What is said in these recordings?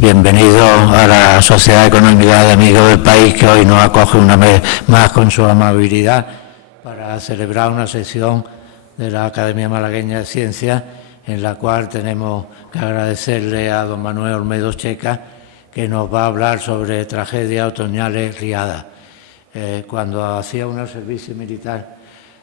Bienvenido a la Sociedad Económica de Amigos del País, que hoy nos acoge una vez más con su amabilidad para celebrar una sesión de la Academia Malagueña de Ciencias, en la cual tenemos que agradecerle a don Manuel Olmedo Checa, que nos va a hablar sobre tragedias otoñales riadas. Cuando hacía un servicio militar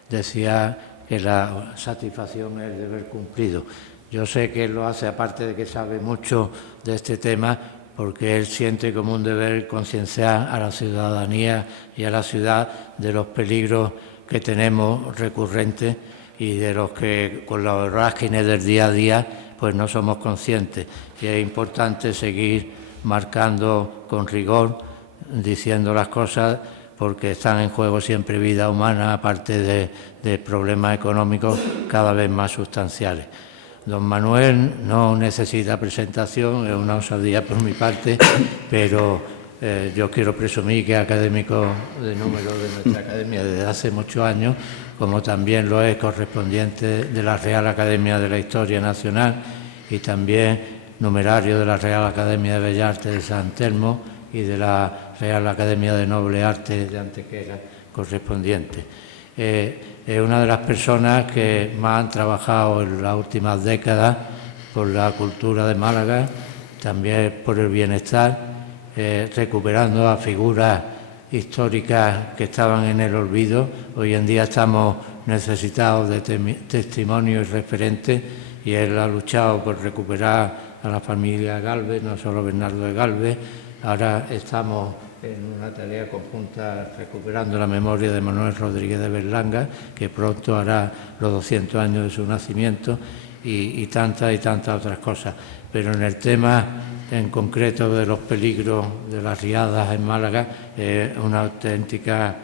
decía que la satisfacción es el deber cumplido. Yo sé que él lo hace, aparte de que sabe mucho de este tema, porque él siente como un deber concienciar a la ciudadanía y a la ciudad de los peligros que tenemos recurrentes y de los que con los vorágines del día a día pues no somos conscientes. Y es importante seguir marcando con rigor, diciendo las cosas, porque están en juego siempre vida humana, aparte de problemas económicos cada vez más sustanciales. Don Manuel no necesita presentación, es una osadía por mi parte, pero yo quiero presumir que es académico de número de nuestra academia desde hace muchos años, como también lo es correspondiente de la Real Academia de la Historia Nacional y también numerario de la Real Academia de Bellas Artes de San Telmo y de la Real Academia de Nobles Artes de Antequera correspondiente. Es una de las personas que más han trabajado en las últimas décadas por la cultura de Málaga, también por el bienestar, recuperando a figuras históricas que estaban en el olvido. Hoy en día estamos necesitados de testimonios y referentes, y él ha luchado por recuperar a la familia Gálvez, no solo Bernardo de Gálvez. Ahora estamos en una tarea conjunta recuperando la memoria de Manuel Rodríguez de Berlanga, que pronto hará los 200 años de su nacimiento, y tantas otras cosas. Pero en el tema en concreto de los peligros de las riadas en Málaga, es una auténtica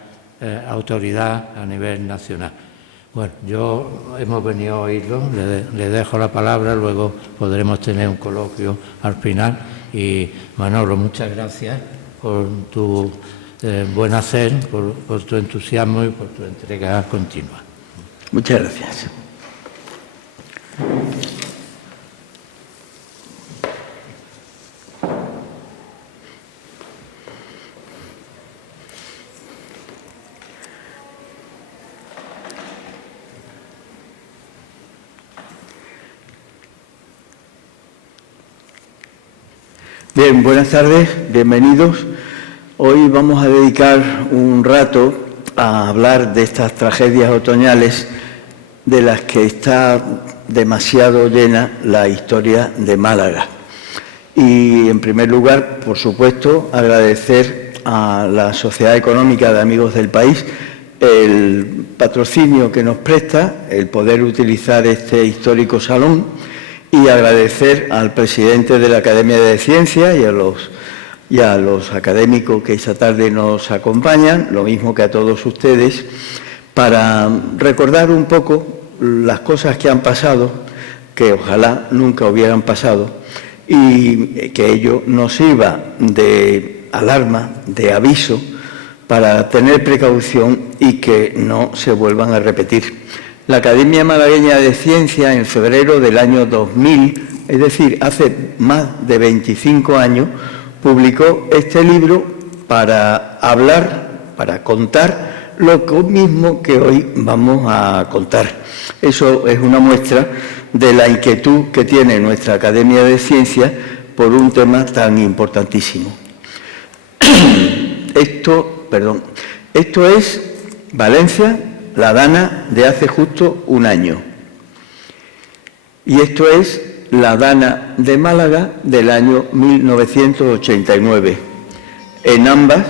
autoridad a nivel nacional. Bueno, hemos venido a oírlo, le dejo la palabra, luego podremos tener un coloquio al final. Y Manolo, muchas gracias por tu buen hacer, por tu entusiasmo y por tu entrega continua. Muchas gracias. Bien, buenas tardes, bienvenidos. Hoy vamos a dedicar un rato a hablar de estas tragedias otoñales de las que está demasiado llena la historia de Málaga. Y, en primer lugar, por supuesto, agradecer a la Sociedad Económica de Amigos del País el patrocinio que nos presta, el poder utilizar este histórico salón, y agradecer al presidente de la Academia de Ciencias y a los académicos que esta tarde nos acompañan, lo mismo que a todos ustedes, para recordar un poco las cosas que han pasado, que ojalá nunca hubieran pasado, y que ello nos sirva de alarma, de aviso, para tener precaución y que no se vuelvan a repetir. La Academia Malagueña de Ciencias, en febrero del año 2000, es decir, hace más de 25 años, publicó este libro para hablar, para contar lo mismo que hoy vamos a contar. Eso es una muestra de la inquietud que tiene nuestra Academia de Ciencias por un tema tan importantísimo. Esto es Valencia, la Dana de hace justo un año. Y esto es la Dana de Málaga del año 1989. En ambas,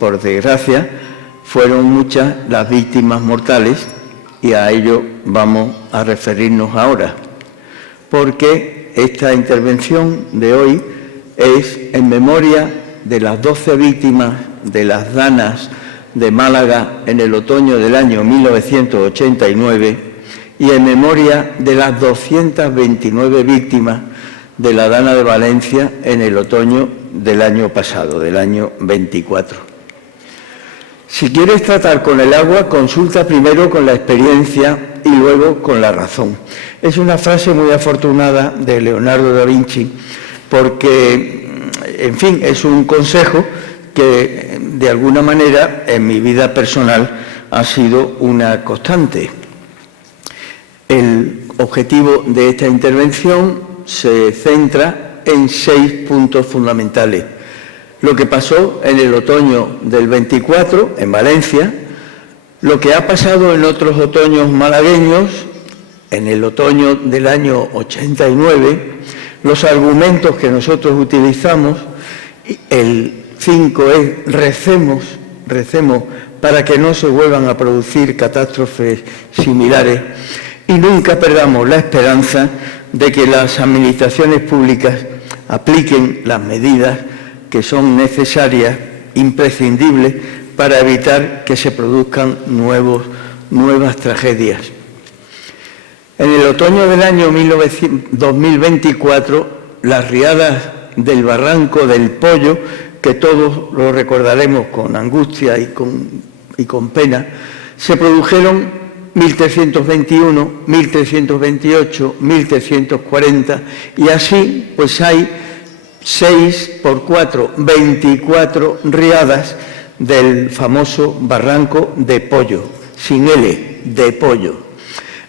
por desgracia, fueron muchas las víctimas mortales, y a ello vamos a referirnos ahora, porque esta intervención de hoy es en memoria de las 12 víctimas de las Danas de Málaga en el otoño del año 1989 y en memoria de las 229 víctimas de la Dana de Valencia en el otoño del año pasado, del año 24. Si quieres tratar con el agua, consulta primero con la experiencia y luego con la razón. Es una frase muy afortunada de Leonardo da Vinci, porque en fin, es un consejo que de alguna manera en mi vida personal ha sido una constante. El objetivo de esta intervención se centra en 6 puntos fundamentales. Lo que pasó en el otoño del 24 en Valencia, lo que ha pasado en otros otoños malagueños, en el otoño del año 89, los argumentos que nosotros utilizamos. El 5 es recemos para que no se vuelvan a producir catástrofes similares y nunca perdamos la esperanza de que las administraciones públicas apliquen las medidas que son necesarias, imprescindibles, para evitar que se produzcan nuevas tragedias. En el otoño del año 2024, las riadas del Barranco del Pollo, que todos lo recordaremos con angustia y con pena, se produjeron 1321, 1328, 1340 y así pues hay 6 por 4, 24 riadas del famoso Barranco de Pollo, sin L, de Pollo.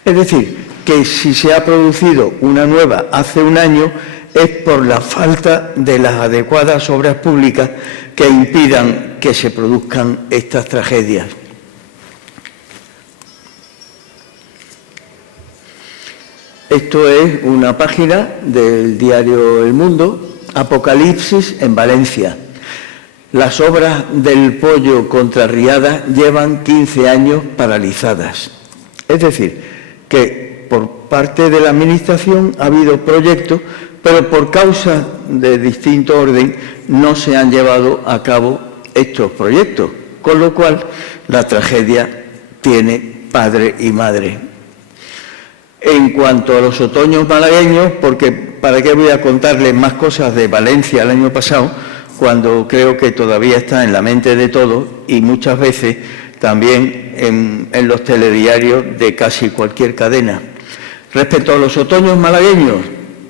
Es decir, que si se ha producido una nueva hace un año es por la falta de las adecuadas obras públicas que impidan que se produzcan estas tragedias. Esto es una página del diario El Mundo, Apocalipsis en Valencia. Las obras del Pollo contra riadas llevan 15 años paralizadas. Es decir, que por parte de la Administración ha habido proyectos, pero por causas de distinto orden no se han llevado a cabo estos proyectos, con lo cual la tragedia tiene padre y madre. En cuanto a los otoños malagueños, porque para qué voy a contarles más cosas de Valencia el año pasado, cuando creo que todavía está en la mente de todos y muchas veces también en los telediarios de casi cualquier cadena. Respecto a los otoños malagueños,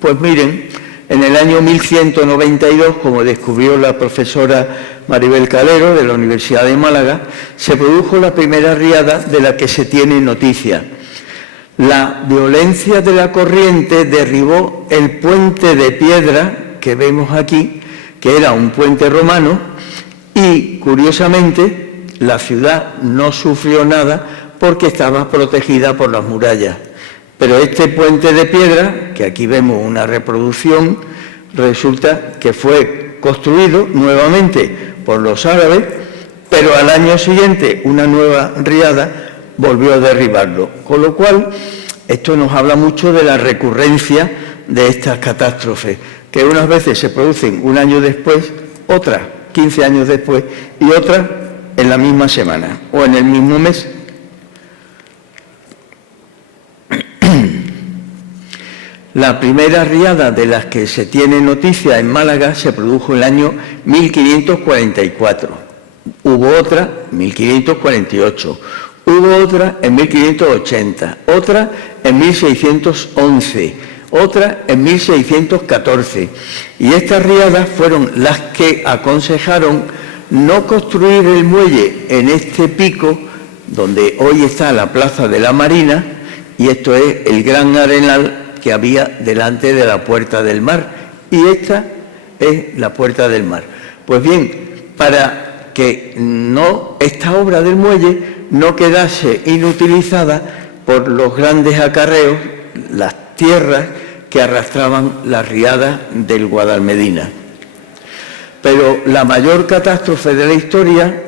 pues miren, en el año 1192, como descubrió la profesora Maribel Calero de la Universidad de Málaga, se produjo la primera riada de la que se tiene noticia. La violencia de la corriente derribó el puente de piedra que vemos aquí, que era un puente romano, y curiosamente la ciudad no sufrió nada porque estaba protegida por las murallas. Pero este puente de piedra, que aquí vemos una reproducción, resulta que fue construido nuevamente por los árabes, pero al año siguiente una nueva riada volvió a derribarlo. Con lo cual, esto nos habla mucho de la recurrencia de estas catástrofes, que unas veces se producen un año después, otras 15 años después y otras en la misma semana o en el mismo mes. La primera riada de las que se tiene noticia en Málaga se produjo en el año 1544. Hubo otra en 1548. Hubo otra en 1580, otra en 1611, otra en 1614. Y estas riadas fueron las que aconsejaron no construir el muelle en este pico, donde hoy está la Plaza de la Marina, y esto es el gran arenal que había delante de la Puerta del Mar. Y esta es la Puerta del Mar. Pues bien, para que esta obra del muelle no quedase inutilizada por los grandes acarreos, las tierras que arrastraban las riadas del Guadalmedina. Pero la mayor catástrofe de la historia,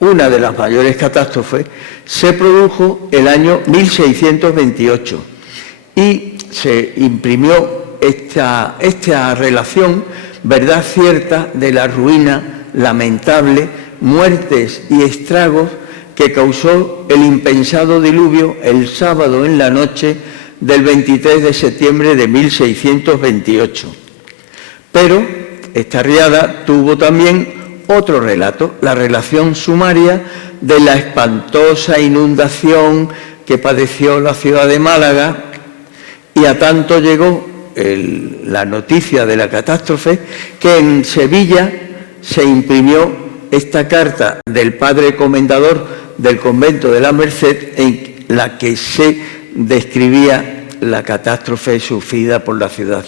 una de las mayores catástrofes, se produjo el año 1628 y se imprimió esta relación, verdad cierta, de la ruina lamentable, muertes y estragos que causó el impensado diluvio el sábado en la noche del 23 de septiembre de 1628. Pero esta riada tuvo también otro relato, la relación sumaria de la espantosa inundación que padeció la ciudad de Málaga, y a tanto llegó la noticia de la catástrofe, que en Sevilla se imprimió esta carta del padre comendador del convento de la Merced, en la que se describía la catástrofe sufrida por la ciudad.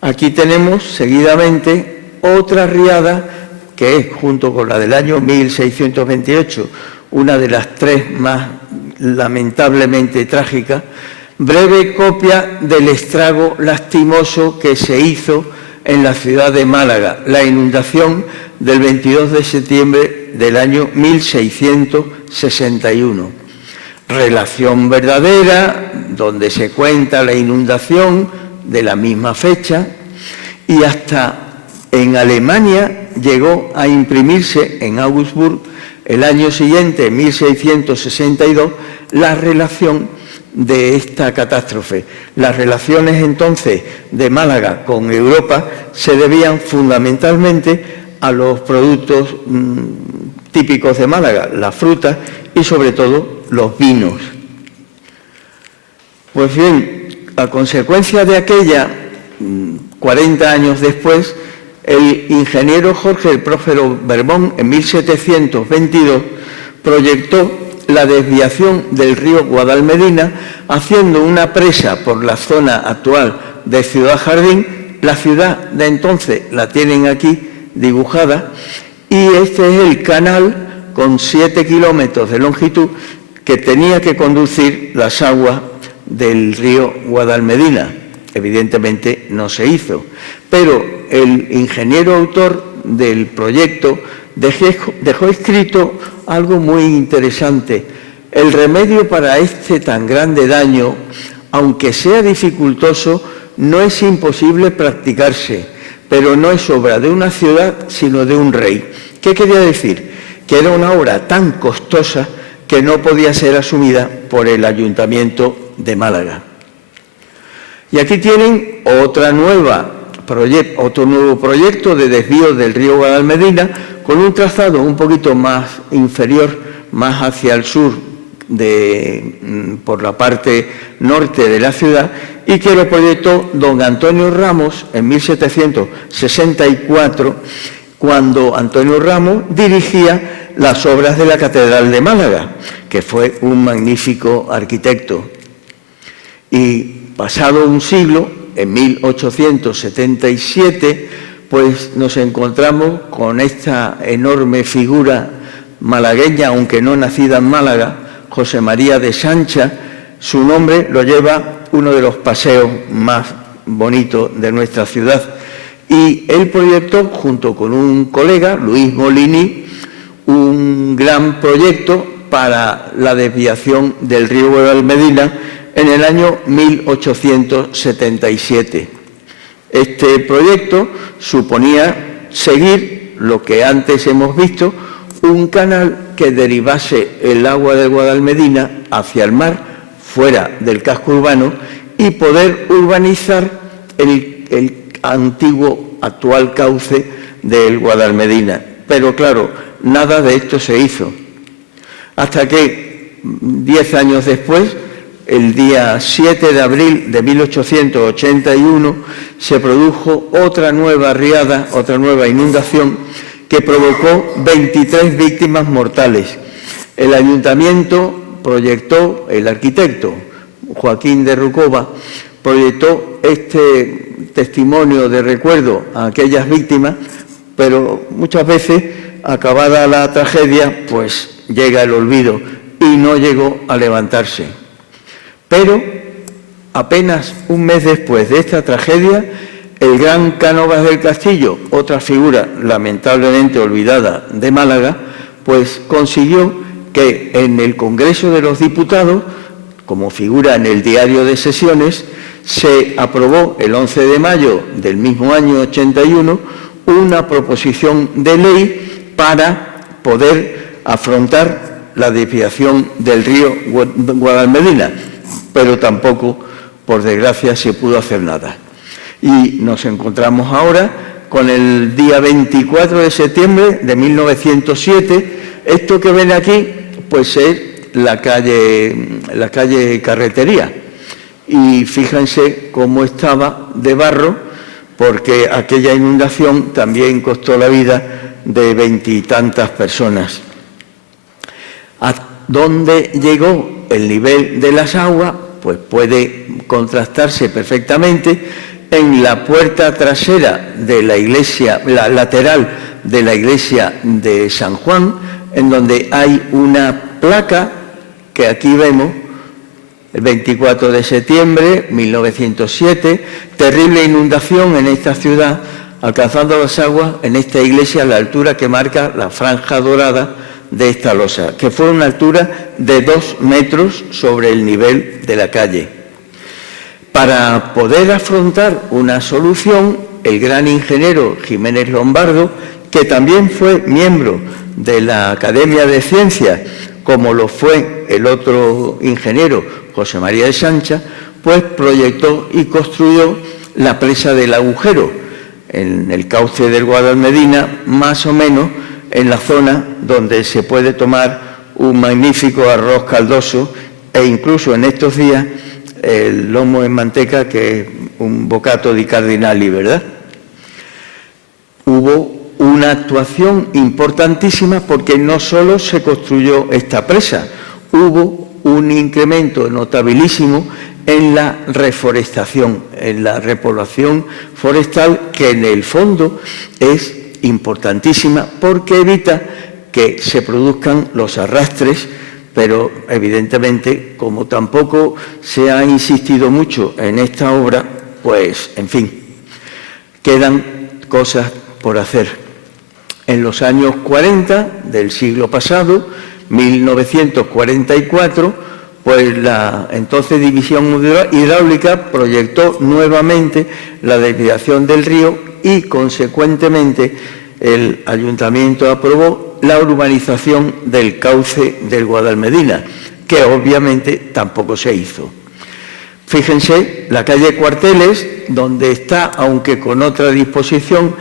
Aquí tenemos seguidamente otra riada que es, junto con la del año 1628, una de las tres más lamentablemente trágicas, breve copia del estrago lastimoso que se hizo en la ciudad de Málaga, la inundación del 22 de septiembre del año 1661. Relación verdadera, donde se cuenta la inundación de la misma fecha, y hasta en Alemania llegó a imprimirse en Augsburg el año siguiente, 1662, la relación de esta catástrofe. Las relaciones entonces de Málaga con Europa se debían fundamentalmente a los productos típicos de Málaga, las frutas y sobre todo los vinos. Pues bien, a consecuencia de aquella, 40 años después, el ingeniero Jorge el Próspero Berbón, en 1722, proyectó la desviación del río Guadalmedina, haciendo una presa por la zona actual de Ciudad Jardín. La ciudad de entonces la tienen aquí dibujada, y este es el canal con 7 kilómetros de longitud que tenía que conducir las aguas del río Guadalmedina. Evidentemente no se hizo, pero el ingeniero autor del proyecto dejó escrito algo muy interesante. El remedio para este tan grande daño, aunque sea dificultoso, no es imposible practicarse, pero no es obra de una ciudad, sino de un rey. ¿Qué quería decir? Que era una obra tan costosa que no podía ser asumida por el Ayuntamiento de Málaga. Y aquí tienen otro nuevo proyecto de desvío del río Guadalmedina, con un trazado un poquito más inferior, más hacia el sur, por la parte norte de la ciudad, y que lo proyectó don Antonio Ramos en 1764, cuando Antonio Ramos dirigía las obras de la Catedral de Málaga, que fue un magnífico arquitecto. Y pasado un siglo, en 1877, pues nos encontramos con esta enorme figura malagueña, aunque no nacida en Málaga, José María de Sancha. Su nombre lo lleva uno de los paseos más bonitos de nuestra ciudad. Y él proyectó, junto con un colega, Luis Molini, un gran proyecto para la desviación del río Guadalmedina en el año 1877. Este proyecto suponía seguir lo que antes hemos visto, un canal que derivase el agua del Guadalmedina hacia el mar, fuera del casco urbano, y poder urbanizar el antiguo, actual cauce del Guadalmedina. Pero claro, nada de esto se hizo. Hasta que, 10 años después, el día 7 de abril de 1881, se produjo otra nueva riada, otra nueva inundación, que provocó 23 víctimas mortales. El ayuntamiento proyectó, el arquitecto Joaquín de Rucova, proyectó este testimonio de recuerdo a aquellas víctimas, pero muchas veces, acabada la tragedia, pues llega el olvido y no llegó a levantarse. Pero apenas un mes después de esta tragedia, el gran Cánovas del Castillo, otra figura lamentablemente olvidada de Málaga, pues consiguió que en el Congreso de los Diputados, como figura en el diario de sesiones, se aprobó el 11 de mayo del mismo año 81 una proposición de ley para poder afrontar la desviación del río Guadalmedina, pero tampoco, por desgracia, se pudo hacer nada. Y nos encontramos ahora con el día 24 de septiembre de 1907. Esto que ven aquí, pues es la calle Carretería. y fíjense cómo estaba de barro, porque aquella inundación también costó la vida de 20 y tantas personas. ¿A dónde llegó el nivel de las aguas? Pues puede contrastarse perfectamente en la puerta trasera de la iglesia, la lateral de la iglesia de San Juan, en donde hay una placa que aquí vemos, el 24 de septiembre de 1907, terrible inundación en esta ciudad, alcanzando las aguas en esta iglesia a la altura que marca la franja dorada de esta losa, que fue una altura de 2 metros sobre el nivel de la calle. Para poder afrontar una solución, el gran ingeniero Jiménez Lombardo, que también fue miembro de la Academia de Ciencias, como lo fue el otro ingeniero, José María de Sancha, pues proyectó y construyó la presa del Agujero, en el cauce del Guadalmedina, más o menos en la zona donde se puede tomar un magnífico arroz caldoso e incluso en estos días el lomo en manteca, que es un bocato di cardinali, ¿verdad? Hubo una actuación importantísima porque no solo se construyó esta presa, hubo un incremento notabilísimo en la reforestación, en la repoblación forestal, que en el fondo es importantísima porque evita que se produzcan los arrastres, pero evidentemente, como tampoco se ha insistido mucho en esta obra, pues, en fin, quedan cosas por hacer. En los años 40 del siglo pasado, 1944, pues la entonces División Hidráulica proyectó nuevamente la desviación del río y, consecuentemente, el Ayuntamiento aprobó la urbanización del cauce del Guadalmedina, que obviamente tampoco se hizo. Fíjense, la calle Cuarteles, donde está, aunque con otra disposición,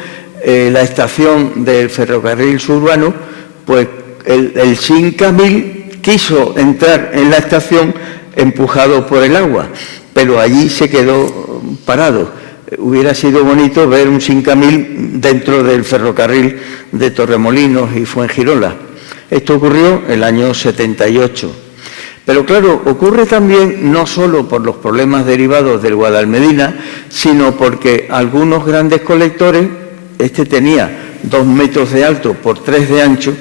la estación del ferrocarril suburbano, pues el Sincamil quiso entrar en la estación empujado por el agua, pero allí se quedó parado. Hubiera sido bonito ver un Sincamil dentro del ferrocarril de Torremolinos y Fuengirola. Esto ocurrió en el año 78. Pero claro, ocurre también no solo por los problemas derivados del Guadalmedina, sino porque algunos grandes colectores, este tenía 2 metros de alto por 3 de ancho,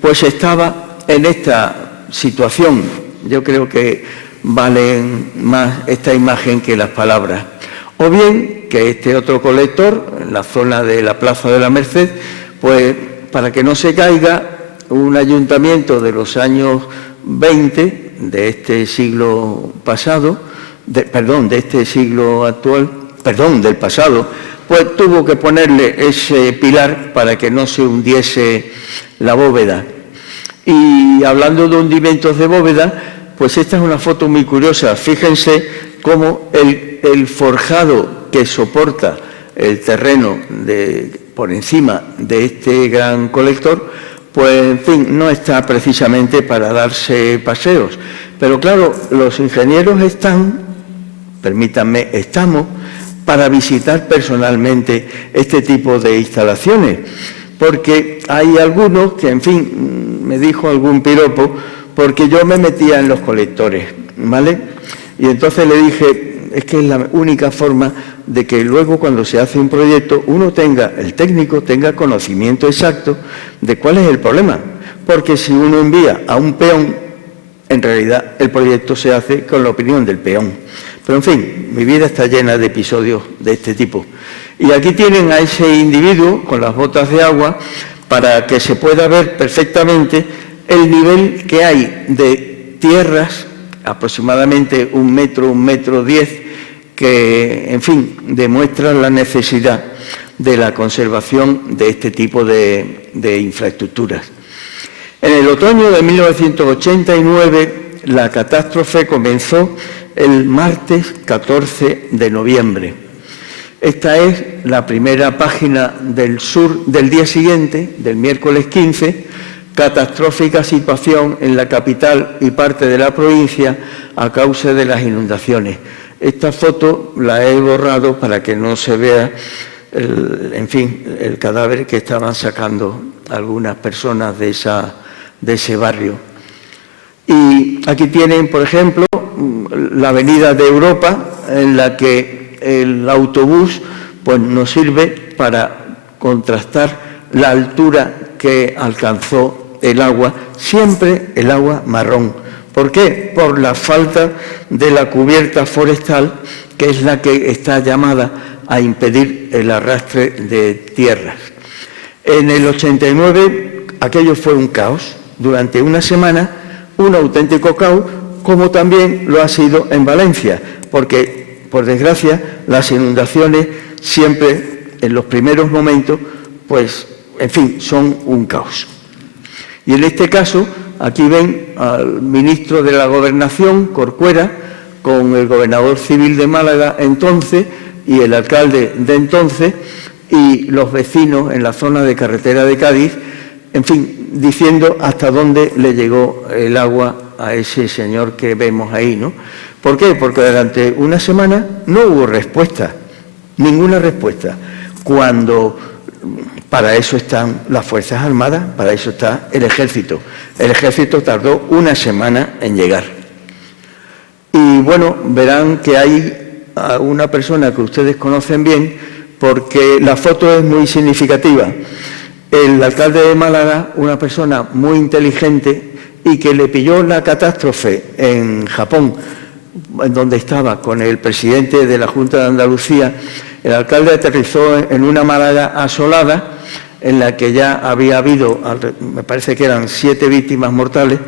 pues estaba en esta situación. Yo creo que valen más esta imagen que las palabras. O bien que este otro colector, en la zona de la Plaza de la Merced, pues para que no se caiga, un ayuntamiento de los años 20 de este siglo pasado, de este siglo actual, del pasado, pues tuvo que ponerle ese pilar para que no se hundiese la bóveda. Y hablando de hundimientos de bóveda, pues esta es una foto muy curiosa. Fíjense cómo el forjado que soporta el terreno por encima de este gran colector, pues en fin, no está precisamente para darse paseos. Pero claro, los ingenieros estamos para visitar personalmente este tipo de instalaciones, porque hay algunos que, en fin, me dijo algún piropo, porque yo me metía en los colectores, ¿vale? Y entonces le dije, es que es la única forma de que luego cuando se hace un proyecto el técnico tenga conocimiento exacto de cuál es el problema, porque si uno envía a un peón, en realidad el proyecto se hace con la opinión del peón. Pero en fin, mi vida está llena de episodios de este tipo. Y aquí tienen a ese individuo con las botas de agua para que se pueda ver perfectamente el nivel que hay de tierras, aproximadamente 1 metro, 1,10 m, que, en fin, demuestran la necesidad de la conservación de este tipo de infraestructuras. En el otoño de 1989, la catástrofe comenzó el martes 14 de noviembre. Esta es la primera página del Sur del día siguiente, del miércoles 15, catastrófica situación en la capital y parte de la provincia a causa de las inundaciones. Esta foto la he borrado para que no se vea, el cadáver que estaban sacando algunas personas de ese barrio. Y aquí tienen, por ejemplo, la avenida de Europa, en la que el autobús pues, nos sirve para contrastar la altura que alcanzó el agua, siempre el agua marrón. ¿Por qué? Por la falta de la cubierta forestal, que es la que está llamada a impedir el arrastre de tierras. En el 89 aquello fue un caos. Durante una semana, un auténtico caos, como también lo ha sido en Valencia, porque, por desgracia, las inundaciones siempre, en los primeros momentos, pues, en fin, son un caos. Y en este caso, aquí ven al ministro de la Gobernación, Corcuera, con el gobernador civil de Málaga entonces y el alcalde de entonces y los vecinos en la zona de carretera de Cádiz, en fin, diciendo hasta dónde le llegó el agua a ese señor que vemos ahí, ¿no? ¿Por qué? Porque durante una semana no hubo respuesta, ninguna respuesta, cuando para eso están las Fuerzas Armadas, para eso está el Ejército. El Ejército tardó una semana en llegar. Y bueno, verán que hay una persona que ustedes conocen bien, porque la foto es muy significativa. El alcalde de Málaga, una persona muy inteligente y que le pilló la catástrofe en Japón, en donde estaba con el presidente de la Junta de Andalucía. El alcalde aterrizó en una Málaga asolada, en la que ya había habido, me parece que eran 7 víctimas mortales,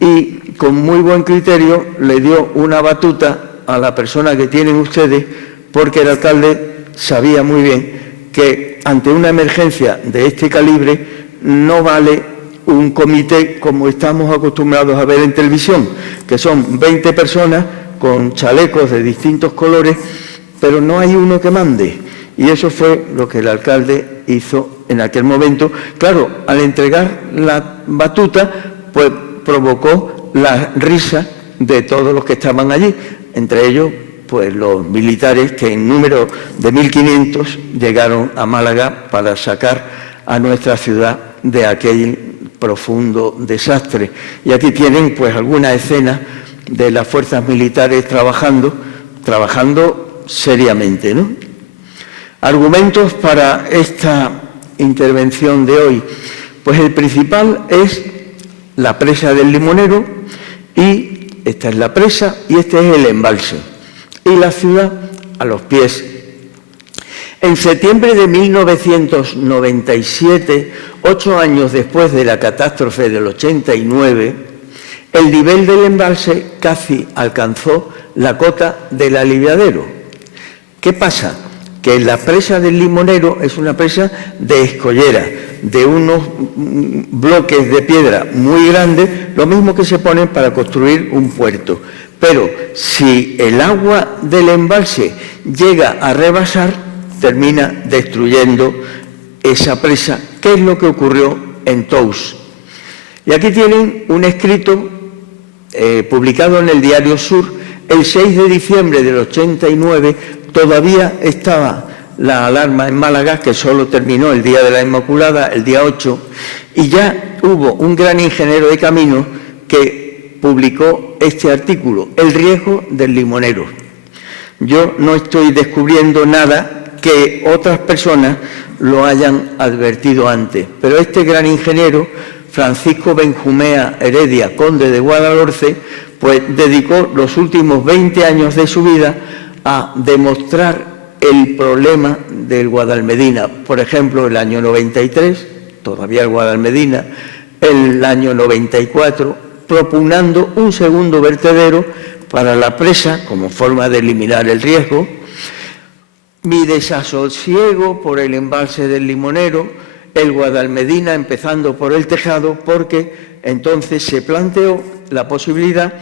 y con muy buen criterio le dio una batuta a la persona que tienen ustedes, porque el alcalde sabía muy bien que ante una emergencia de este calibre no vale un comité como estamos acostumbrados a ver en televisión, que son 20 personas con chalecos de distintos colores, pero no hay uno que mande. Y eso fue lo que el alcalde hizo en aquel momento. Claro, al entregar la batuta, pues provocó la risa de todos los que estaban allí, entre ellos pues los militares que en número de 1.500 llegaron a Málaga para sacar a nuestra ciudad de aquel profundo desastre. Y aquí tienen pues algunas escenas de las fuerzas militares trabajando seriamente, ¿no? Argumentos para esta intervención de hoy. Pues el principal es la presa del Limonero, y esta es la presa y este es el embalse. Y la ciudad a los pies. En septiembre de 1997, 8 años después de la catástrofe del 89, el nivel del embalse casi alcanzó la cota del aliviadero. ¿Qué pasa? Que la presa del Limonero es una presa de escollera, de unos bloques de piedra muy grandes, lo mismo que se ponen para construir un puerto. Pero si el agua del embalse llega a rebasar, termina destruyendo esa presa, que es lo que ocurrió en Tous. Y aquí tienen un escrito publicado en el Diario Sur el 6 de diciembre del 89. Todavía estaba la alarma en Málaga, que solo terminó el día de la Inmaculada, el día 8, y ya hubo un gran ingeniero de caminos que publicó este artículo, El riesgo del Limonero. Yo no estoy descubriendo nada que otras personas lo hayan advertido antes, pero este gran ingeniero, Francisco Benjumea Heredia, conde de Guadalhorce, pues dedicó los últimos 20 años de su vida a demostrar el problema del Guadalmedina. Por ejemplo, el año 93, todavía el Guadalmedina, el año 94, propugnando un segundo vertedero para la presa como forma de eliminar el riesgo. Mi desasosiego por el embalse del Limonero, el Guadalmedina empezando por el Tejado, porque entonces se planteó la posibilidad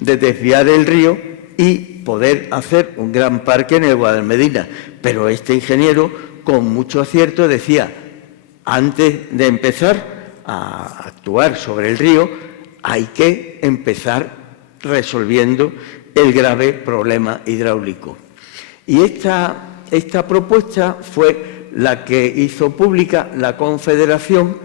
de desviar el río y poder hacer un gran parque en el Guadalmedina. Pero este ingeniero, con mucho acierto, decía, antes de empezar a actuar sobre el río, hay que empezar resolviendo el grave problema hidráulico. Y esta propuesta fue la que hizo pública la Confederación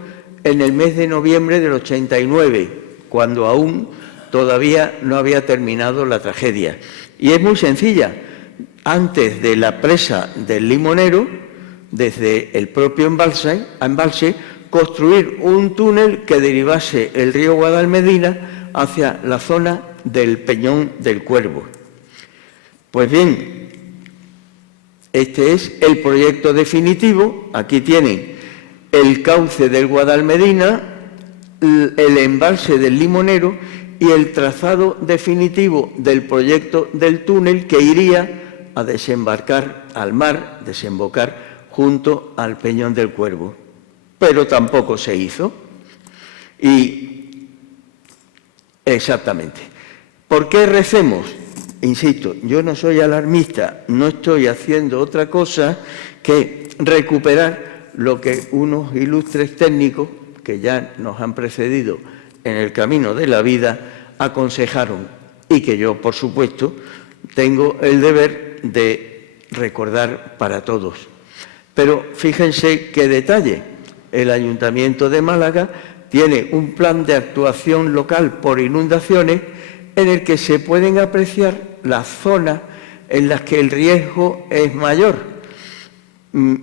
en el mes de noviembre del 89, cuando aún todavía no había terminado la tragedia. Y es muy sencilla. Antes de la presa del Limonero, desde el propio embalse, construir un túnel que derivase el río Guadalmedina hacia la zona del Peñón del Cuervo. Pues bien, este es el proyecto definitivo. Aquí tienen el cauce del Guadalmedina, el embalse del Limonero y el trazado definitivo del proyecto del túnel que iría a desembarcar al mar, desembocar junto al Peñón del Cuervo. Pero tampoco se hizo. Y exactamente. ¿Por qué recemos? Insisto, yo no soy alarmista, no estoy haciendo otra cosa que recuperar lo que unos ilustres técnicos que ya nos han precedido en el camino de la vida aconsejaron y que yo, por supuesto, tengo el deber de recordar para todos. Pero fíjense qué detalle. El Ayuntamiento de Málaga tiene un plan de actuación local por inundaciones en el que se pueden apreciar las zonas en las que el riesgo es mayor.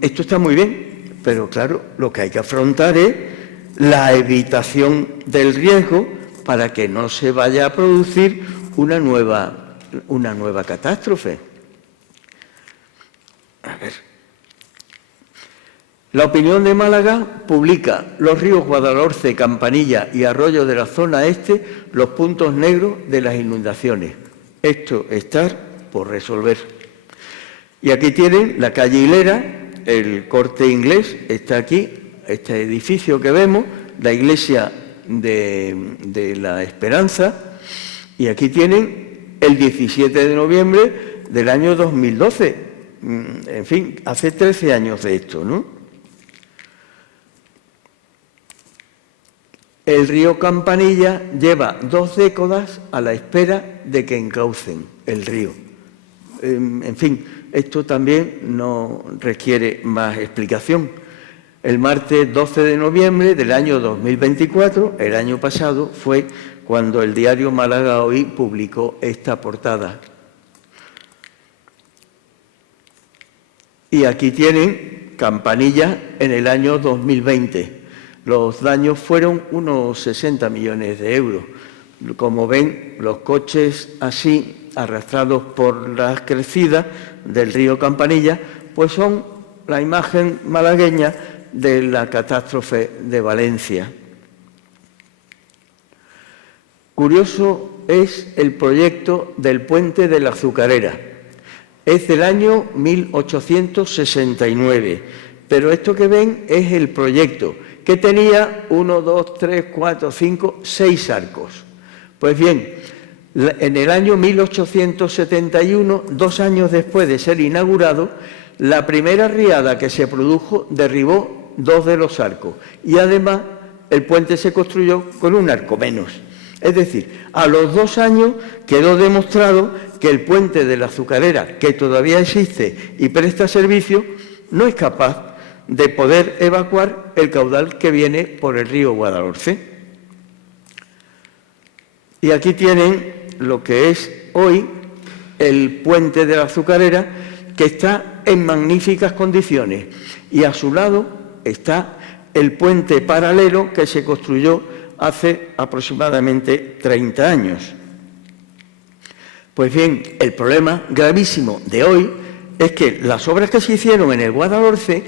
Esto está muy bien, pero claro, lo que hay que afrontar es la evitación del riesgo para que no se vaya a producir una nueva catástrofe. A ver. La Opinión de Málaga publica los ríos Guadalhorce, Campanilla y Arroyo de la zona este, los puntos negros de las inundaciones. Esto está por resolver. Y aquí tienen la calle Hilera, el Corte Inglés, está aquí, este edificio que vemos, la iglesia de la Esperanza, y aquí tienen el 17 de noviembre del año 2012. En fin, hace 13 años de esto, ¿no? El río Campanilla lleva 2 décadas a la espera de que encaucen el río. En fin, esto también no requiere más explicación. El martes 12 de noviembre del año 2024, el año pasado, fue cuando el diario Málaga Hoy publicó esta portada. Y aquí tienen Campanilla en el año 2020. Los daños fueron unos 60 millones de euros. Como ven, los coches así, arrastrados por las crecidas del río Campanilla, pues son la imagen malagueña de la catástrofe de Valencia. Curioso es el proyecto del puente de la Azucarera. Es del año 1869, pero esto que ven es el proyecto, que tenía 1, 2, 3, 4, 5, 6 arcos. Pues bien, en el año 1871, 2 años después de ser inaugurado, la primera riada que se produjo derribó 2 de los arcos y además el puente se construyó con un arco menos. Es decir, a los 2 años quedó demostrado que el puente de la Azucarera, que todavía existe y presta servicio, no es capaz de poder evacuar el caudal que viene por el río Guadalhorce. Y aquí tienen lo que es hoy el puente de la Azucarera, que está en magníficas condiciones, y a su lado está el puente paralelo que se construyó hace aproximadamente 30 años. Pues bien, el problema gravísimo de hoy es que las obras que se hicieron en el Guadalhorce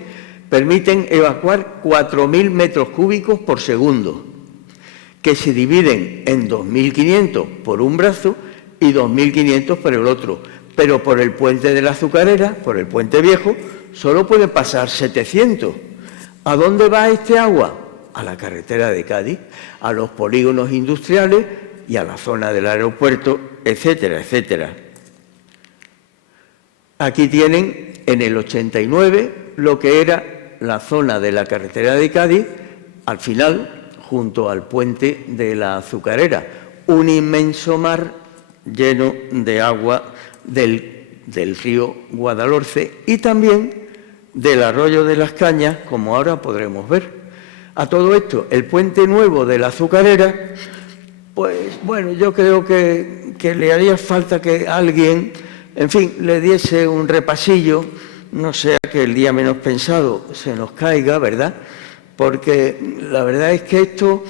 permiten evacuar 4.000 metros cúbicos por segundo, que se dividen en 2.500 por un brazo y 2.500 por el otro. Pero por el puente de la Azucarera, por el puente viejo, solo puede pasar 700. ¿A dónde va este agua? A la carretera de Cádiz, a los polígonos industriales y a la zona del aeropuerto, etcétera, etcétera. Aquí tienen, en el 89, lo que era la zona de la carretera de Cádiz, al final, junto al puente de la Azucarera. Un inmenso mar lleno de agua del río Guadalhorce y también del arroyo de las Cañas, como ahora podremos ver. A todo esto, el puente nuevo de la Azucarera, pues bueno, yo creo que le haría falta que alguien, en fin, le diese un repasillo, no sea que el día menos pensado se nos caiga, ¿verdad? Porque la verdad es que esto,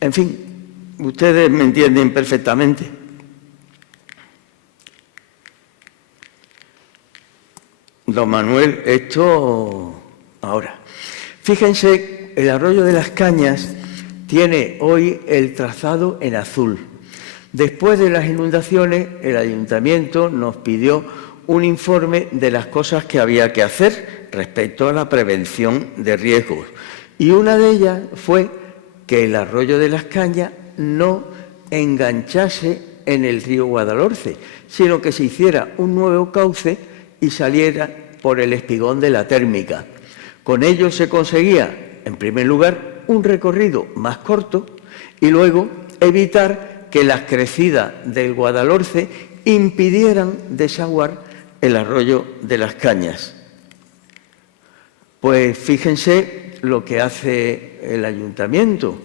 en fin, ustedes me entienden perfectamente. Don Manuel, esto ahora. Fíjense, el arroyo de las Cañas tiene hoy el trazado en azul. Después de las inundaciones, el ayuntamiento nos pidió un informe de las cosas que había que hacer respecto a la prevención de riesgos. Y una de ellas fue que el arroyo de las Cañas no enganchase en el río Guadalhorce, sino que se hiciera un nuevo cauce y saliera por el espigón de la Térmica. Con ello se conseguía, en primer lugar, un recorrido más corto y luego evitar que las crecidas del Guadalhorce impidieran desaguar el arroyo de las Cañas. Pues fíjense lo que hace el ayuntamiento,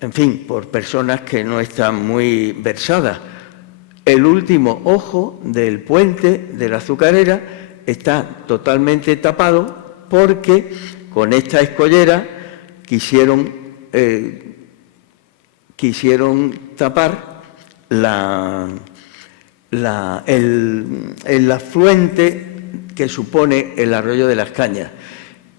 en fin, por personas que no están muy versadas. El último ojo del puente de la Azucarera está totalmente tapado porque con esta escollera quisieron tapar el afluente que supone el arroyo de las Cañas.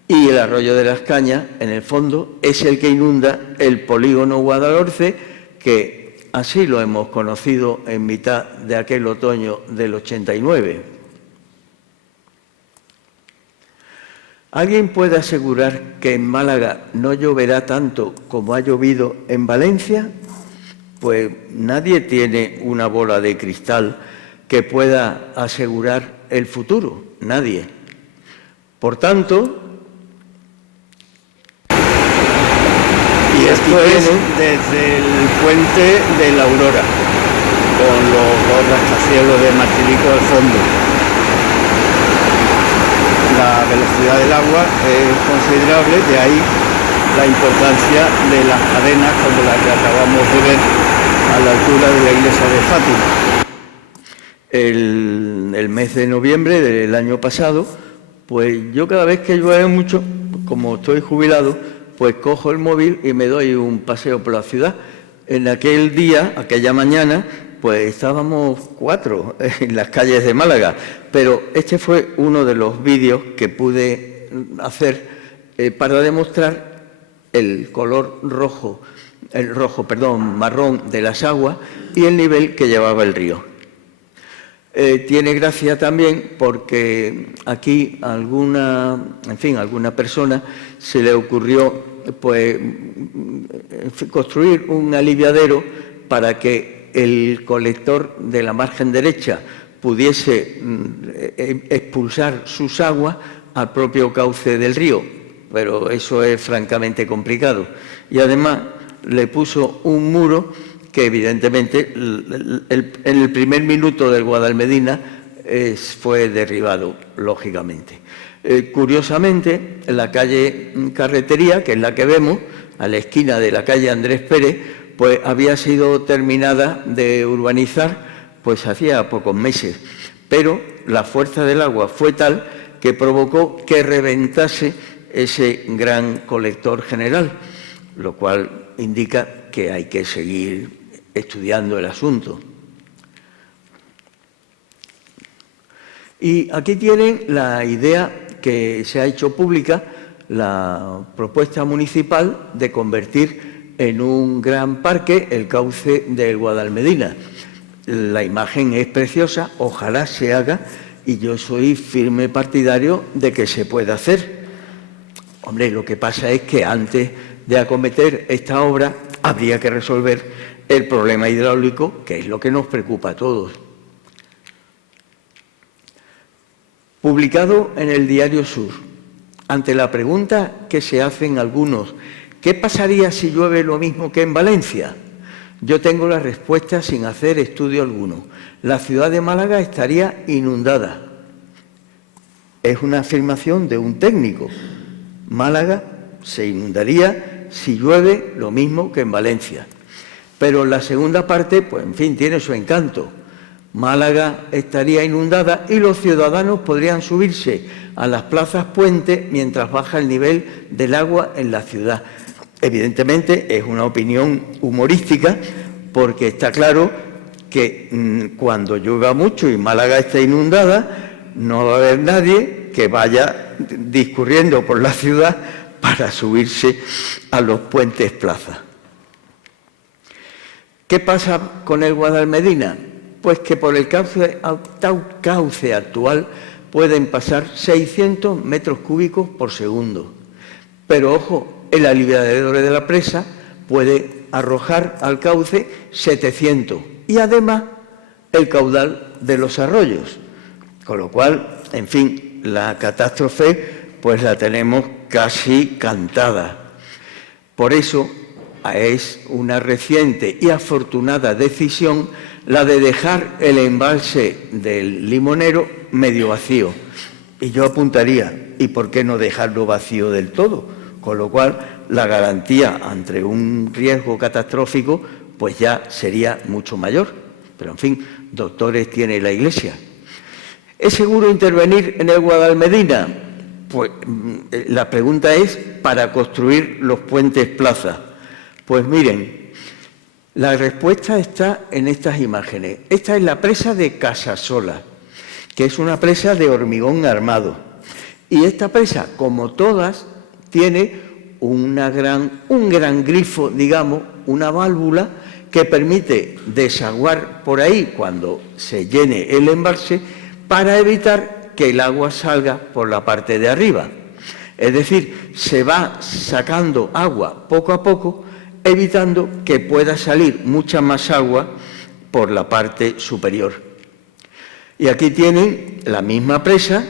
Y el arroyo de las Cañas, en el fondo, es el que inunda el polígono Guadalhorce, que así lo hemos conocido en mitad de aquel otoño del 89. ¿Alguien puede asegurar que en Málaga no lloverá tanto como ha llovido en Valencia? Pues nadie tiene una bola de cristal que pueda asegurar el futuro, nadie. Por tanto, y esto es desde el puente de la Aurora, con los dos rascacielos de Martinico al fondo. La velocidad del agua es considerable, de ahí la importancia de las cadenas como la que acabamos de ver a la altura de la iglesia de Fátima. El mes de noviembre del año pasado, pues yo cada vez que llueve mucho, como estoy jubilado, pues cojo el móvil y me doy un paseo por la ciudad. En aquel día, aquella mañana, pues estábamos 4 en las calles de Málaga, pero este fue uno de los vídeos que pude hacer para demostrar el color marrón de las aguas y el nivel que llevaba el río. Tiene gracia también porque aquí alguna persona se le ocurrió pues construir un aliviadero para que el colector de la margen derecha pudiese expulsar sus aguas al propio cauce del río, pero eso es francamente complicado. Y además le puso un muro que evidentemente en el primer minuto del Guadalmedina fue derribado, lógicamente. Curiosamente, la calle Carretería, que es la que vemos, a la esquina de la calle Andrés Pérez, pues había sido terminada de urbanizar pues hacía pocos meses, pero la fuerza del agua fue tal que provocó que reventase ese gran colector general, lo cual indica que hay que seguir estudiando el asunto. Y aquí tienen la idea que se ha hecho pública, la propuesta municipal de convertir en un gran parque el cauce del Guadalmedina. La imagen es preciosa, ojalá se haga, y yo soy firme partidario de que se pueda hacer. Hombre, lo que pasa es que antes de acometer esta obra habría que resolver el problema hidráulico, que es lo que nos preocupa a todos. Publicado en el Diario Sur, ante la pregunta que se hacen algunos, ¿qué pasaría si llueve lo mismo que en Valencia? Yo tengo la respuesta sin hacer estudio alguno. La ciudad de Málaga estaría inundada. Es una afirmación de un técnico. Málaga se inundaría si llueve lo mismo que en Valencia. Pero la segunda parte, pues en fin, tiene su encanto. Málaga estaría inundada y los ciudadanos podrían subirse a las plazas puente mientras baja el nivel del agua en la ciudad. Evidentemente es una opinión humorística porque está claro que cuando llueva mucho y Málaga esté inundada, no va a haber nadie que vaya discurriendo por la ciudad para subirse a los puentes plaza. ¿Qué pasa con el Guadalmedina? Pues que por el cauce actual pueden pasar 600 metros cúbicos por segundo. Pero ojo, el aliviadero de la presa puede arrojar al cauce 700 y además el caudal de los arroyos. Con lo cual, en fin, la catástrofe pues la tenemos casi cantada. Por eso es una reciente y afortunada decisión la de dejar el embalse del Limonero medio vacío. Y yo apuntaría, ¿y por qué no dejarlo vacío del todo? Con lo cual, la garantía ante un riesgo catastrófico pues ya sería mucho mayor. Pero, en fin, doctores tiene la Iglesia. ¿Es seguro intervenir en el Guadalmedina? Pues la pregunta es, ¿para construir los puentes plaza? Pues miren, la respuesta está en estas imágenes. Esta es la presa de Casasola, que es una presa de hormigón armado. Y esta presa, como todas, tiene un gran grifo, digamos, una válvula que permite desaguar por ahí cuando se llene el embalse para evitar que el agua salga por la parte de arriba. Es decir, se va sacando agua poco a poco, evitando que pueda salir mucha más agua por la parte superior. Y aquí tienen la misma presa,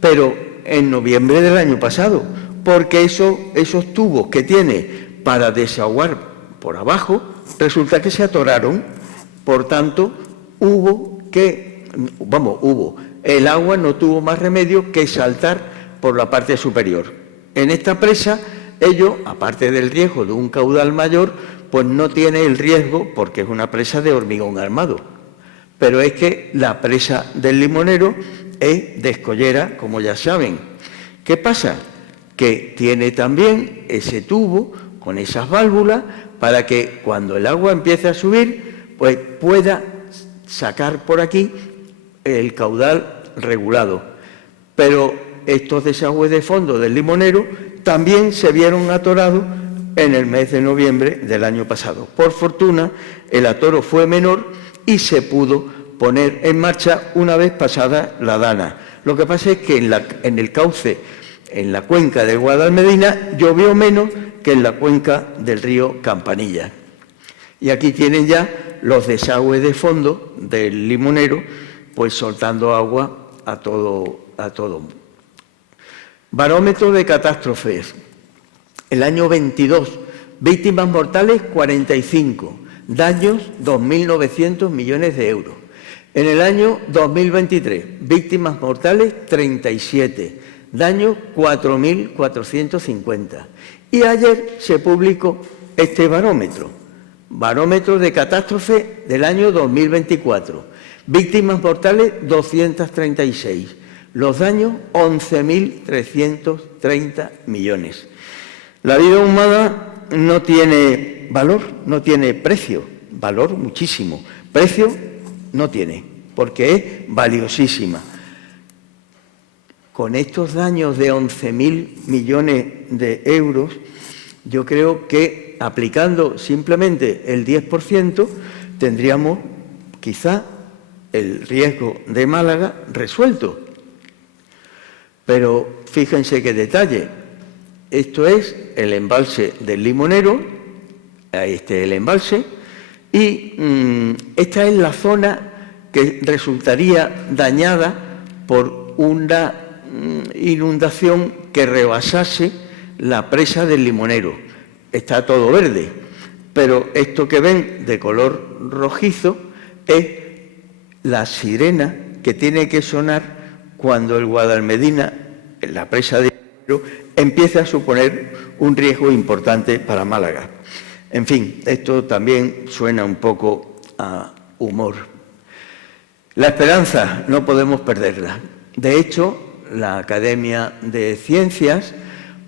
pero en noviembre del año pasado, porque esos tubos que tiene para desaguar por abajo, resulta que se atoraron. Por tanto, el agua no tuvo más remedio que saltar por la parte superior. En esta presa, ello, aparte del riesgo de un caudal mayor, pues no tiene el riesgo porque es una presa de hormigón armado. Pero es que la presa del Limonero es de escollera, como ya saben. ¿Qué pasa? Que tiene también ese tubo con esas válvulas para que cuando el agua empiece a subir, pues pueda sacar por aquí el caudal regulado. Pero estos desagües de fondo del Limonero también se vieron atorados en el mes de noviembre del año pasado. Por fortuna, el atoro fue menor y se pudo poner en marcha una vez pasada la dana. Lo que pasa es que en el cauce, en la cuenca del Guadalmedina, llovió menos que en la cuenca del río Campanilla. Y aquí tienen ya los desagües de fondo del Limonero, pues soltando agua a todo. Barómetro de catástrofes. El año 22, víctimas mortales 45, daños 2.900 millones de euros. En el año 2023, víctimas mortales 37, daños 4.450. Y ayer se publicó este barómetro de catástrofe del año 2024. Víctimas mortales 236. Los daños 11.330 millones. La vida humana no tiene valor, no tiene precio. Valor muchísimo. Precio no tiene, porque es valiosísima. Con estos daños de 11.000 millones de euros, yo creo que aplicando simplemente el 10%, tendríamos quizá el riesgo de Málaga resuelto. Pero fíjense qué detalle. Esto es el embalse del Limonero, el embalse, y esta es la zona que resultaría dañada por una inundación que rebasase la presa del Limonero. Está todo verde. Pero esto que ven de color rojizo es la sirena que tiene que sonar cuando el Guadalmedina, en la presa de Limonero, empieza a suponer un riesgo importante para Málaga. En fin, esto también suena un poco a humor. La esperanza no podemos perderla. De hecho, la Academia de Ciencias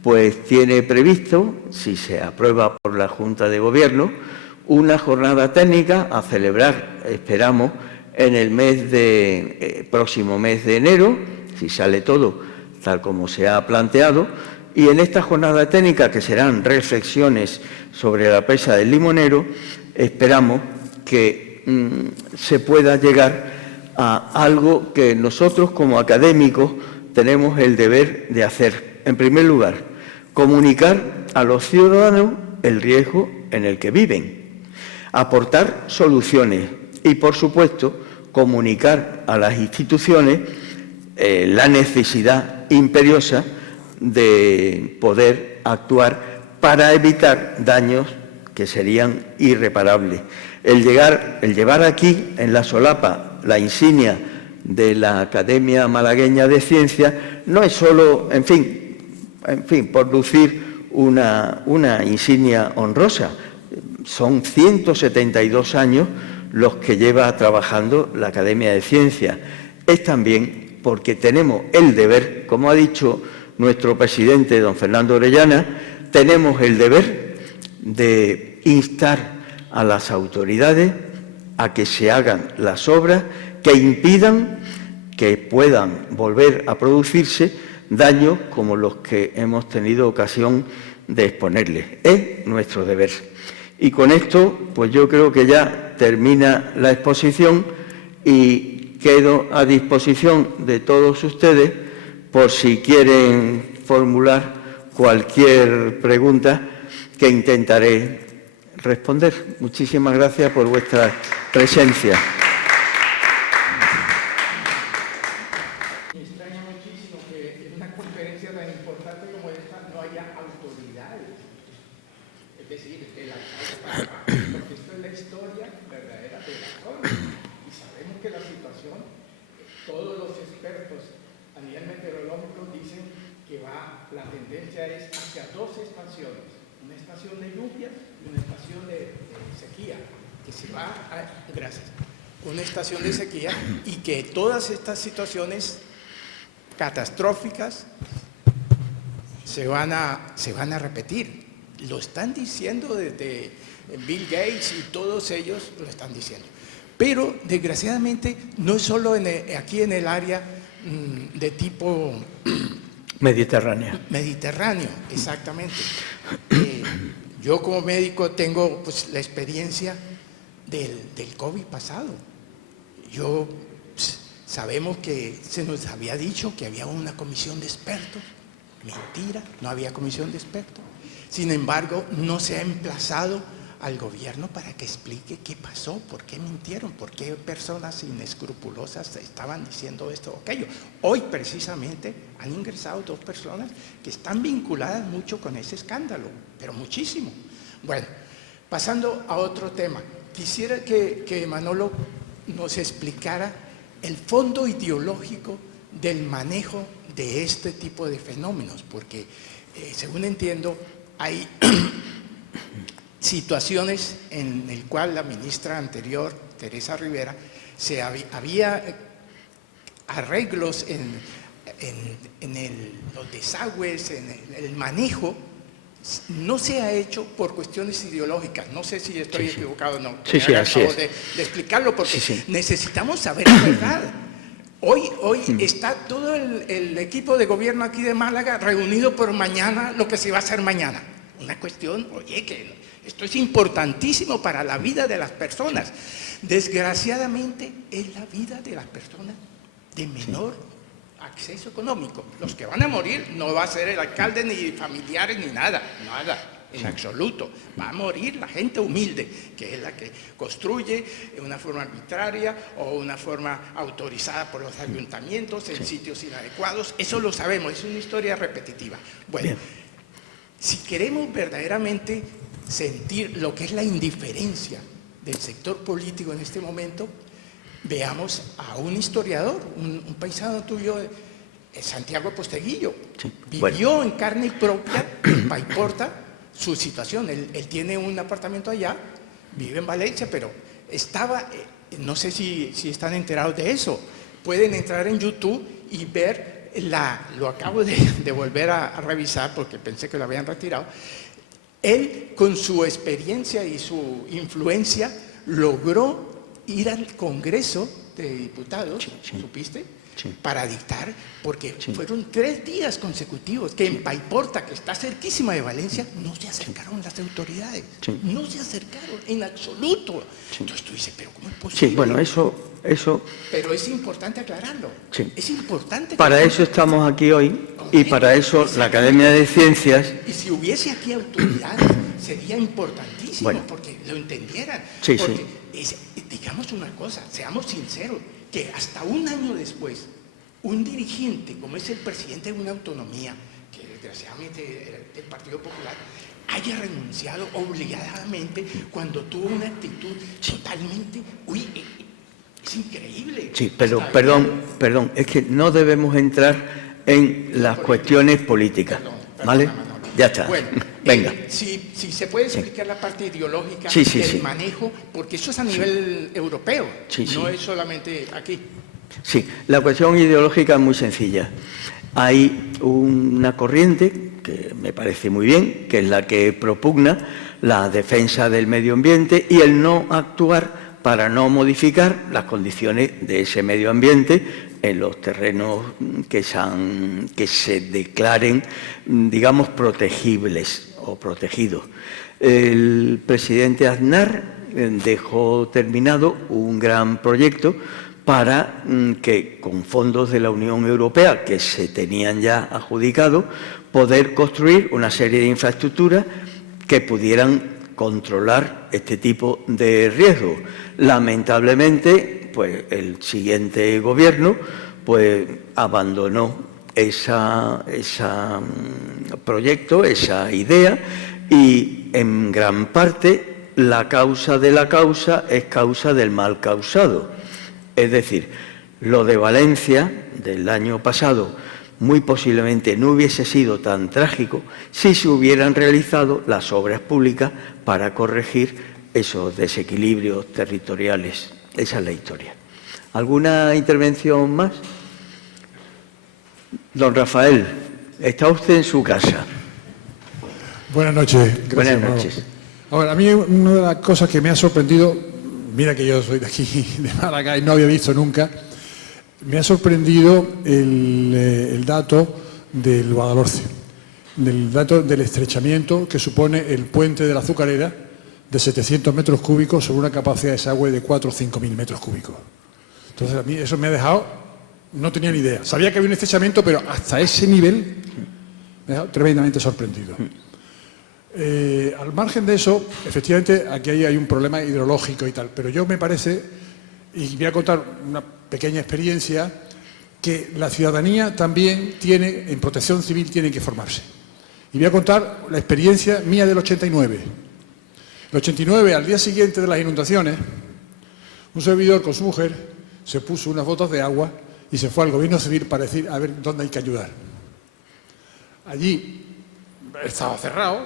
pues tiene previsto, si se aprueba por la Junta de Gobierno, una jornada técnica a celebrar, esperamos, en el próximo mes de enero, si sale todo tal como se ha planteado, y en esta jornada técnica, que serán reflexiones sobre la presa del Limonero, esperamos que se pueda llegar a algo que nosotros como académicos tenemos el deber de hacer. En primer lugar, comunicar a los ciudadanos el riesgo en el que viven, aportar soluciones y, por supuesto, comunicar a las instituciones la necesidad imperiosa de poder actuar para evitar daños que serían irreparables. El llevar aquí en la solapa la insignia de la Academia Malagueña de Ciencias no es solo, en fin, por lucir una insignia honrosa. Son 172 años los que lleva trabajando la Academia de Ciencias. Es también porque tenemos el deber, como ha dicho nuestro presidente, don Fernando Orellana, tenemos el deber de instar a las autoridades a que se hagan las obras que impidan que puedan volver a producirse daños como los que hemos tenido ocasión de exponerles. Es nuestro deber. Y con esto, pues yo creo que ya termina la exposición y quedo a disposición de todos ustedes por si quieren formular cualquier pregunta que intentaré responder. Muchísimas gracias por vuestra presencia. Me extraña muchísimo que en una conferencia tan importante como esta no haya autoridades. Es decir, el alcalde, porque esto es la historia verdadera de la zona. Y sabemos que la situación, todos los expertos a nivel meteorológico dicen que la tendencia es hacia dos estaciones. Una estación de lluvia y una estación de sequía, que se va gracias, una estación de sequía, y que todas estas situaciones catastróficas se van a repetir. Lo están diciendo desde Bill Gates y todos ellos lo están diciendo. Pero desgraciadamente no es solo aquí en el área de tipo Mediterráneo, exactamente. Yo como médico tengo pues la experiencia del COVID pasado. Sabemos que se nos había dicho que había una comisión de expertos. Mentira, no había comisión de expertos. Sin embargo, no se ha emplazado al gobierno para que explique qué pasó, por qué mintieron, por qué personas inescrupulosas estaban diciendo esto o aquello. Hoy precisamente han ingresado 2 personas que están vinculadas mucho con ese escándalo, pero muchísimo. Bueno, pasando a otro tema, quisiera que Manolo nos explicara el fondo ideológico del manejo de este tipo de fenómenos, porque según entiendo hay situaciones en las cuales la ministra anterior, Teresa Rivera, había arreglos en los desagües, en el manejo. No se ha hecho por cuestiones ideológicas. No sé si estoy equivocado o no. Sí, así es. De explicarlo, porque necesitamos saber la verdad. Hoy está todo el equipo de gobierno aquí de Málaga reunido por mañana, lo que se va a hacer mañana. Una cuestión, oye, que esto es importantísimo para la vida de las personas. Desgraciadamente es la vida de las personas de menor acceso económico. Los que van a morir no va a ser el alcalde, ni familiares, ni nada, en absoluto. Va a morir la gente humilde, que es la que construye de una forma arbitraria o una forma autorizada por los ayuntamientos en sitios inadecuados. Eso lo sabemos, es una historia repetitiva. Bueno, Si queremos verdaderamente sentir lo que es la indiferencia del sector político en este momento, veamos a un historiador, un paisano tuyo, Santiago Posteguillo. Sí, Vivió en carne propia, en Paiporta, su situación. Él tiene un apartamento allá, vive en Valencia, pero estaba, no sé si están enterados de eso. Pueden entrar en YouTube y ver, lo acabo de volver a revisar porque pensé que lo habían retirado. Él, con su experiencia y su influencia, logró ir al Congreso de Diputados, ¿supiste? Sí. Para dictar, porque fueron 3 días consecutivos que en Paiporta, que está cerquísima de Valencia, no se acercaron las autoridades. No se acercaron en absoluto. Entonces tú dices, pero ¿cómo es posible? Sí, bueno, eso... Pero es importante aclararlo. Sí. Es importante. Para eso estamos aquí hoy y para eso la Academia de Ciencias... Y si hubiese aquí autoridades, sería importantísimo, Bueno. porque lo entendieran. Sí, porque digamos una cosa, seamos sinceros, que hasta un año después, un dirigente como es el presidente de una autonomía, que desgraciadamente era del Partido Popular, haya renunciado obligadamente cuando tuvo una actitud totalmente... es increíble. Sí, pero perdón, es que no debemos entrar en las cuestiones políticas, ¿vale? Ya está. Bueno, venga. Si se puede explicar la parte ideológica Sí, del manejo, porque eso es a nivel europeo, Sí, no es solamente aquí. Sí, la cuestión ideológica es muy sencilla. Hay una corriente que me parece muy bien, que es la que propugna la defensa del medio ambiente y el no actuar para no modificar las condiciones de ese medio ambiente en los terrenos que se declaren, digamos, protegibles o protegidos. El presidente Aznar dejó terminado un gran proyecto para que, con fondos de la Unión Europea que se tenían ya adjudicado, poder construir una serie de infraestructuras que pudieran controlar este tipo de riesgos. Lamentablemente, pues el siguiente gobierno pues abandonó ese proyecto, esa idea, y en gran parte la causa de la causa es causa del mal causado. Es decir, lo de Valencia del año pasado muy posiblemente no hubiese sido tan trágico si se hubieran realizado las obras públicas para corregir esos desequilibrios territoriales. Esa es la historia. ¿Alguna intervención más? Don Rafael, está usted en su casa. Buenas noches. Gracias, Buenas noches. Ahora, a mí una de las cosas que me ha sorprendido, mira que yo soy de aquí, de Málaga, y no había visto nunca, me ha sorprendido el dato del Guadalhorce, del dato del estrechamiento que supone el puente de la Azucarera de 700 metros cúbicos sobre una capacidad de desagüe de 4 o 5.000 metros cúbicos. Entonces, a mí eso me ha dejado, no tenía ni idea. Sabía que había un estrechamiento, pero hasta ese nivel me ha dejado tremendamente sorprendido. Al margen de eso, efectivamente, aquí hay un problema hidrológico y tal, pero yo me parece, y voy a contar una pequeña experiencia, que la ciudadanía también tiene, en protección civil, tiene que formarse. Y voy a contar la experiencia mía del 89. El 89, al día siguiente de las inundaciones, un servidor con su mujer se puso unas botas de agua y se fue al gobierno civil para decir a ver dónde hay que ayudar. Allí estaba cerrado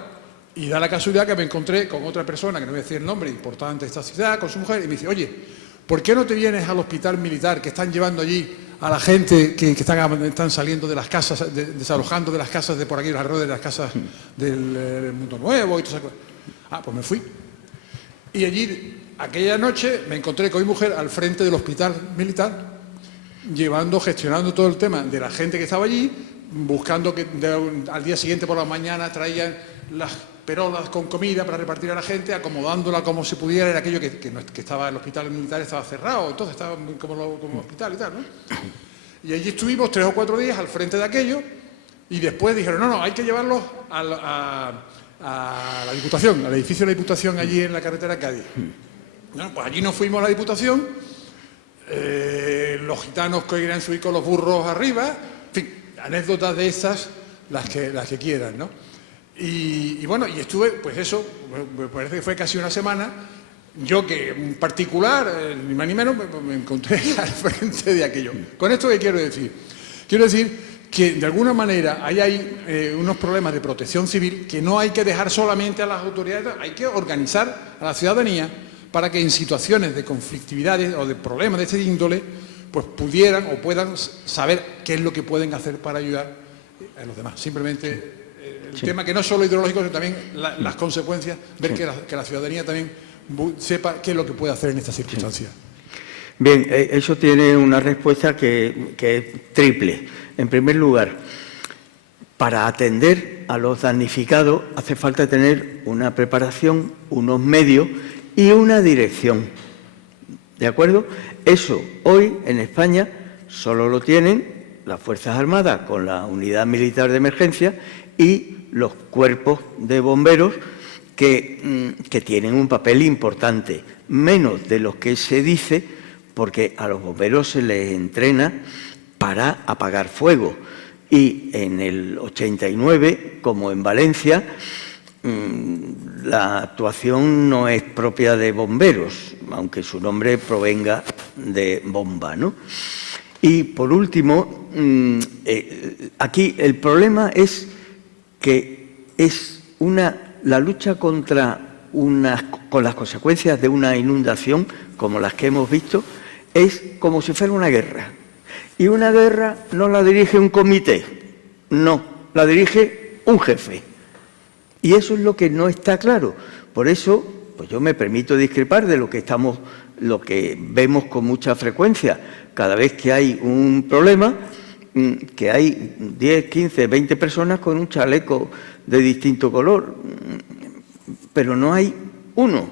y da la casualidad que me encontré con otra persona, que no voy a decir el nombre, importante de esta ciudad, con su mujer, y me dice, oye, ¿por qué no te vienes al hospital militar que están llevando allí a la gente que están saliendo de las casas, desalojando de las casas de por aquí, alrededor de las casas del Mundo Nuevo y todas esas cosas? Ah, pues me fui. Y allí, aquella noche, me encontré con mi mujer al frente del hospital militar, gestionando todo el tema de la gente que estaba allí, buscando que al día siguiente por la mañana traían las perolas con comida para repartir a la gente, acomodándola como se pudiera. Era aquello que estaba, el hospital militar estaba cerrado, entonces estaba como hospital y tal, ¿no? Y allí estuvimos 3 o 4 días al frente de aquello y después dijeron, no, hay que llevarlos a la Diputación, al edificio de la Diputación allí en la carretera Cádiz. Bueno, pues allí nos fuimos a la Diputación, los gitanos que querían subir con los burros arriba, en fin, anécdotas de esas, las que quieran, ¿no? Y bueno, y estuve, pues eso, me parece que fue casi una semana. Yo que en particular, ni más ni menos, me encontré al frente de aquello. ¿Con esto qué quiero decir? Quiero decir que de alguna manera hay unos problemas de protección civil que no hay que dejar solamente a las autoridades, hay que organizar a la ciudadanía para que en situaciones de conflictividades o de problemas de este índole, pues pudieran o puedan saber qué es lo que pueden hacer para ayudar a los demás. Simplemente el tema que no es solo ideológico, sino también las consecuencias, ver que la ciudadanía también sepa qué es lo que puede hacer en estas circunstancias. Bien, eso tiene una respuesta que es triple. En primer lugar, para atender a los damnificados hace falta tener una preparación, unos medios y una dirección. ¿De acuerdo? Eso hoy en España solo lo tienen las Fuerzas Armadas con la Unidad Militar de Emergencia y los cuerpos de bomberos que tienen un papel importante, menos de lo que se dice, porque a los bomberos se les entrena para apagar fuego. Y en el 89, como en Valencia, la actuación no es propia de bomberos, aunque su nombre provenga de bomba, ¿no? Y por último, aquí el problema es que es la lucha con las consecuencias de una inundación, como las que hemos visto, es como si fuera una guerra. Y una guerra no la dirige un comité, no, la dirige un jefe. Y eso es lo que no está claro. Por eso, pues yo me permito discrepar de lo que vemos con mucha frecuencia. Cada vez que hay un problema, que hay 10, 15, 20 personas con un chaleco de distinto color, pero no hay uno.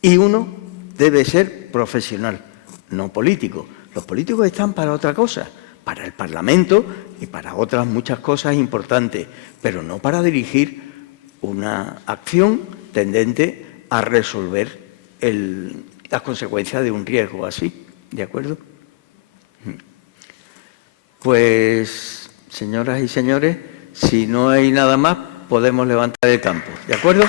Y uno debe ser profesional, no político. Los políticos están para otra cosa, para el Parlamento y para otras muchas cosas importantes, pero no para dirigir una acción tendente a resolver las consecuencias de un riesgo así. ¿De acuerdo? Pues, señoras y señores, si no hay nada más, podemos levantar el campo. ¿De acuerdo?